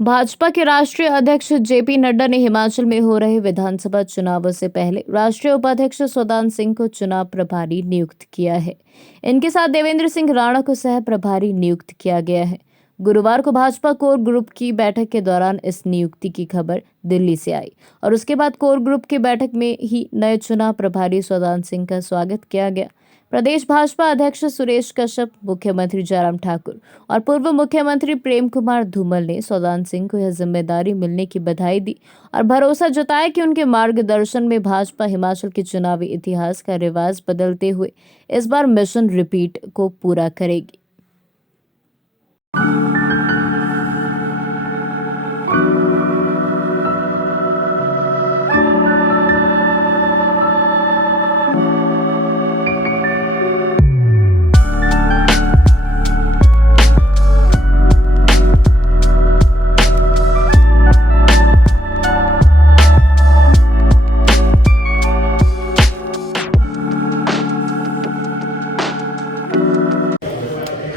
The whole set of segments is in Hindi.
भाजपा के राष्ट्रीय अध्यक्ष जेपी नड्डा ने हिमाचल में हो रहे विधानसभा चुनावों से पहले राष्ट्रीय उपाध्यक्ष सौदान सिंह को चुनाव प्रभारी नियुक्त किया है। इनके साथ देवेंद्र सिंह राणा को सह प्रभारी नियुक्त किया गया है। गुरुवार को भाजपा कोर ग्रुप की बैठक के दौरान इस नियुक्ति की खबर दिल्ली से आई और उसके बाद कोर ग्रुप की बैठक में ही नए चुनाव प्रभारी सौदान सिंह का स्वागत किया गया। प्रदेश भाजपा अध्यक्ष सुरेश कश्यप, मुख्यमंत्री जयराम ठाकुर और पूर्व मुख्यमंत्री प्रेम कुमार धूमल ने सौदान सिंह को यह जिम्मेदारी मिलने की बधाई दी और भरोसा जताया कि उनके मार्गदर्शन में भाजपा हिमाचल के चुनावी इतिहास का रिवाज बदलते हुए इस बार मिशन रिपीट को पूरा करेगी।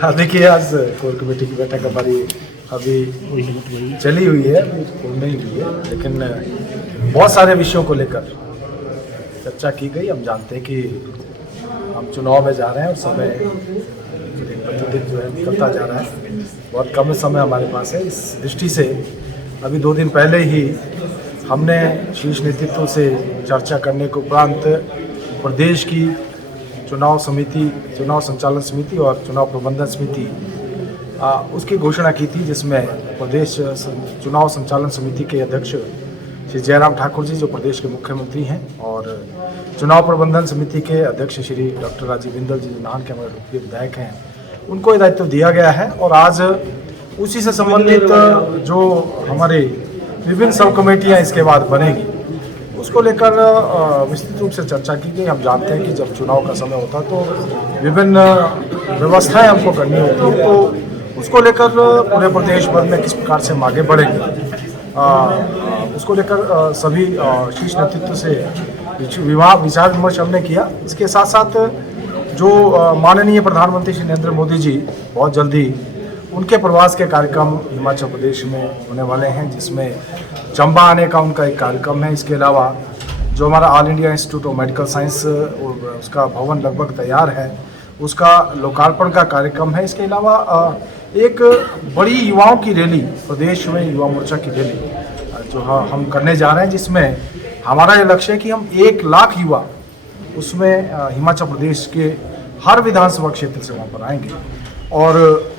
हाँ, देखिए आज कोर कमेटी की बैठक हमारी अभी चली हुई है, पूर्ण नहीं हुई है, लेकिन बहुत सारे विषयों को लेकर चर्चा की गई। हम जानते हैं कि हम चुनाव में जा रहे हैं और समय दिन प्रतिदिन जो है निकलता जा रहा है, बहुत कम समय हमारे पास है। इस दृष्टि से अभी 2 दिन पहले ही हमने शीर्ष नेतृत्व से चर्चा करने के उपरांत प्रदेश की चुनाव समिति, चुनाव संचालन समिति और चुनाव प्रबंधन समिति उसकी घोषणा की थी, जिसमें प्रदेश चुनाव संचालन समिति के अध्यक्ष श्री जयराम ठाकुर जी, जो प्रदेश के मुख्यमंत्री हैं, और चुनाव प्रबंधन समिति के अध्यक्ष श्री डॉक्टर राजीव बिंदल जी, जो नाहन के हमारे लोकप्रिय विधायक हैं, उनको ये दायित्व दिया गया है। और आज उसी से संबंधित जो हमारे विभिन्न सब कमेटियाँ इसके बाद बनेगी, उसको लेकर विस्तृत रूप से चर्चा की गई। हम जानते हैं कि जब चुनाव का समय होता है तो विभिन्न व्यवस्थाएं हमको करनी होती है, तो उसको लेकर पूरे प्रदेश भर में किस प्रकार से हम आगे बढ़ेंगे, उसको लेकर सभी शीर्ष नेतृत्व से विचार विमर्श हमने किया। इसके साथ साथ जो माननीय प्रधानमंत्री श्री नरेंद्र मोदी जी बहुत जल्दी उनके प्रवास के कार्यक्रम हिमाचल प्रदेश में होने वाले हैं, जिसमें चंबा आने का उनका एक कार्यक्रम है। इसके अलावा जो हमारा all India institute of medical science, उसका भवन लगभग तैयार है, उसका लोकार्पण का कार्यक्रम है। इसके अलावा एक बड़ी युवाओं की रैली, प्रदेश में युवा मोर्चा की रैली जो हम करने जा रहे हैं, जिसमें हमारा ये लक्ष्य है कि हम 1 लाख युवा उसमें हिमाचल प्रदेश के हर विधानसभा क्षेत्र से वहाँ पर आएंगे। और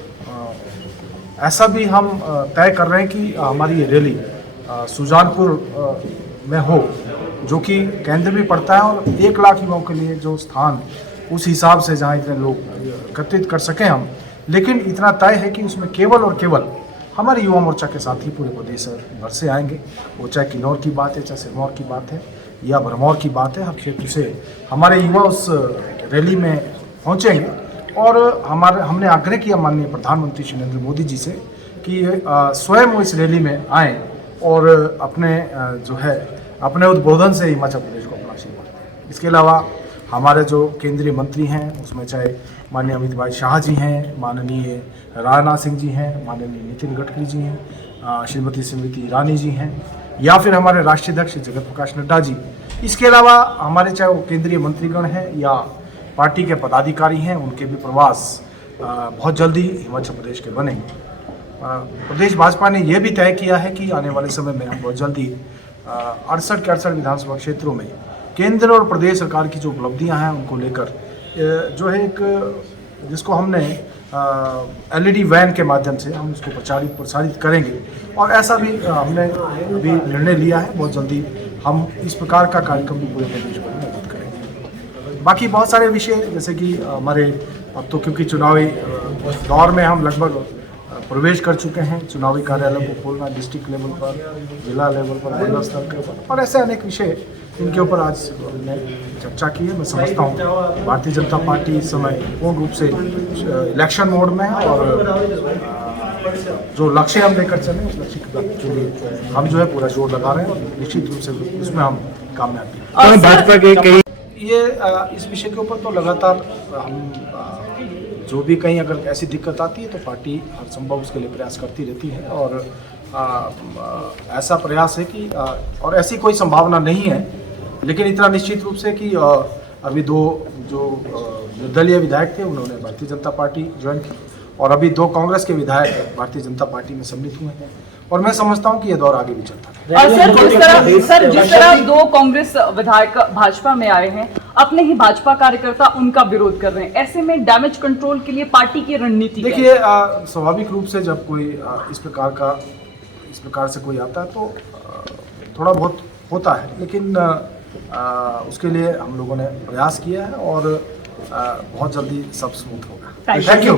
ऐसा भी हम तय कर रहे हैं कि हमारी ये रैली सुजानपुर में हो, जो कि केंद्र भी पड़ता है, और 1 लाख युवाओं के लिए जो स्थान उस हिसाब से जहाँ इतने लोग एकत्रित कर सकें हम। लेकिन इतना तय है कि उसमें केवल और केवल हमारे युवा मोर्चा के साथ ही पूरे प्रदेश भर से आएंगे। वो चाहे किन्नौर की बात है, चाहे सिरमौर की बात है या भरमौर की बात है, हर क्षेत्र से हमारे युवा उस रैली में पहुँचेंगे। और हमने आग्रह किया माननीय प्रधानमंत्री श्री नरेंद्र मोदी जी से कि स्वयं वो इस रैली में आएँ और अपने जो है अपने उद्बोधन से हिमाचल प्रदेश को अपना आशीर्वाद दें। इसके अलावा हमारे जो केंद्रीय मंत्री हैं, उसमें चाहे माननीय अमित भाई शाह जी हैं, माननीय राजनाथ सिंह जी हैं, माननीय नितिन गडकरी जी हैं, श्रीमती स्मृति ईरानी जी हैं, या फिर हमारे राष्ट्रीय अध्यक्ष जगत प्रकाश नड्डा जी। इसके अलावा हमारे चाहे वो केंद्रीय मंत्रीगण हैं या पार्टी के पदाधिकारी हैं, उनके भी प्रवास बहुत जल्दी हिमाचल प्रदेश के बनेंगे। प्रदेश भाजपा ने यह भी तय किया है कि आने वाले समय में हम बहुत जल्दी 68 के 68 विधानसभा क्षेत्रों में केंद्र और प्रदेश सरकार की जो उपलब्धियां हैं उनको लेकर जो है एक जिसको हमने LED वैन के माध्यम से हम उसको प्रसारित करेंगे। और ऐसा भी हमने अभी निर्णय लिया है, बहुत जल्दी हम इस प्रकार का कार्यक्रम भी पूरे प्रदेश भर में आयोजित करेंगे। बाकी बहुत सारे विषय, जैसे कि हमारे अब तो क्योंकि चुनावी दौर में हम लगभग प्रवेश कर चुके हैं, चुनावी कार्यालय को खोलना डिस्ट्रिक्ट लेवल पर, जिला लेवल पर, जिला स्तर के ऊपर, और ऐसे अनेक विषय इनके ऊपर आज हमने चर्चा की है। मैं समझता हूँ भारतीय जनता पार्टी इस समय पूर्ण रूप से इलेक्शन मोड में है और जो लक्ष्य हम लेकर चले उस लक्ष्य के लिए हम जो है पूरा जोर लगा रहे हैं और निश्चित रूप से उसमें हम कामयाब हैं। भाजपा के कई ये इस विषय के ऊपर तो लगातार हम जो भी कहीं अगर ऐसी दिक्कत आती है तो पार्टी हर संभव उसके लिए प्रयास करती रहती है और ऐसा प्रयास है कि और ऐसी कोई संभावना नहीं है, लेकिन इतना निश्चित रूप से कि अभी दो जो निर्दलीय विधायक थे उन्होंने भारतीय जनता पार्टी ज्वाइन की और अभी दो कांग्रेस के विधायक भारतीय जनता पार्टी में सम्मिलित हुए हैं और मैं समझता हूं कि ये दौर आगे भी चलता है। और जिस तरह दो कांग्रेस विधायक भाजपा में आए हैं, अपने ही भाजपा कार्यकर्ता उनका विरोध कर रहे हैं, ऐसे में डैमेज कंट्रोल के लिए पार्टी की रणनीति क्या है? देखिए, स्वाभाविक रूप से जब कोई इस प्रकार से कोई आता है तो थोड़ा बहुत होता है, लेकिन उसके लिए हम लोगों ने प्रयास किया है और बहुत जल्दी सब स्मूथ होगा। Thank you.